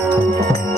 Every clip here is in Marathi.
Música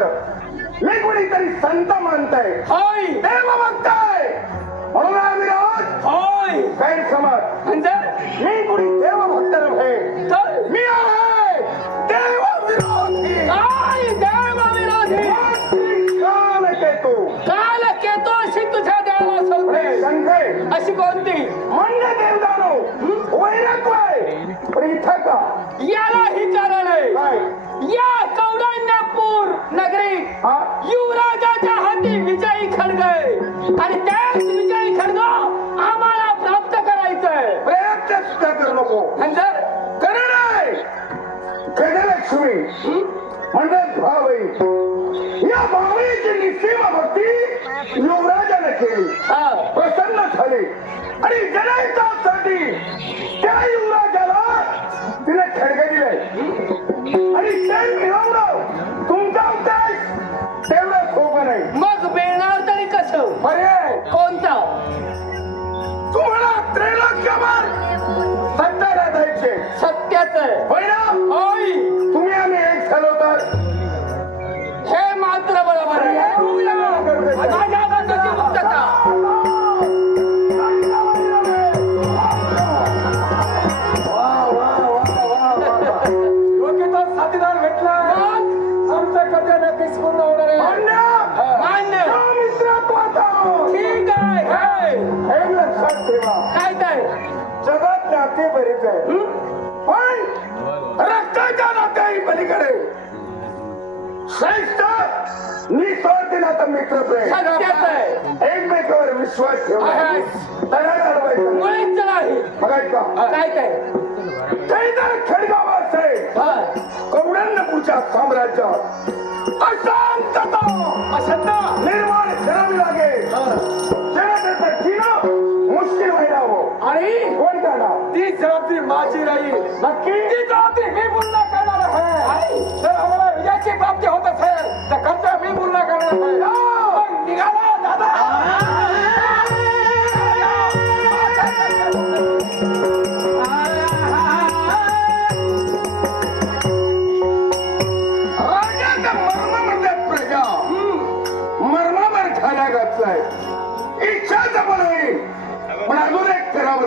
वाटलं मी कोणीतरी संत मानताय. होय. देव बघताय म्हणून आम्ही आहोत. होय. गैरसमज. म्हणजे? मी कोणी देव भक्त नव्हे. तर? मी आहे देव विरोधी काय? देव विरोधी काल केतो काल केतो अशी तुझ्या देवाला सांगते संघे अशी कोणती? म्हणणे नको नंतर करण आहे गजलक्ष्मी म्हणजे भावई. या भावईची निसीम भक्ती युवराजाने केली. हा, प्रसन्न झाले. आणि जनहितासाठी त्या युवराजाला आहे होय ना? होय। तुम्ही आम्ही एक झालो तर? हे मात्र बरोबर आहे. माझ्या मुक्तता. काय जगात नाते बरेच आहे पण रक्ताच्या नात्याही पलीकडे. श्रेष्ठ निस्वार्थी नातं मित्र प्रेम एकमेकावर विश्वास ठेवला. तयार मुळीच नाही. बघायचं काय काय? कैदार खडगाव असेल. कौडण्यपूरच्या साम्राज्यात अशांतता अशक्त निर्माण करावी लागेल. आणि कोण करणार? ती जबाबदारी माझी राहील. नक्की? ती जबाबदारी मी पुन्हा करणार आहे. जर आम्हाला विजयाची प्राप्ती होत असेल तर खर्च मी पुन्हा करणार आहे.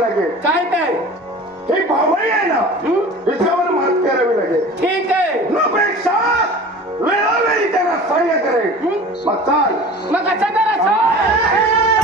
लागेल. काय काय? हे भावही आहे ना त्याच्यावर मात करावी लागेल. ठीक आहे. लोपेक्षा वेळोवेळी त्यांना सहाय्य करेल. मग चाल. मग कसं करायचं?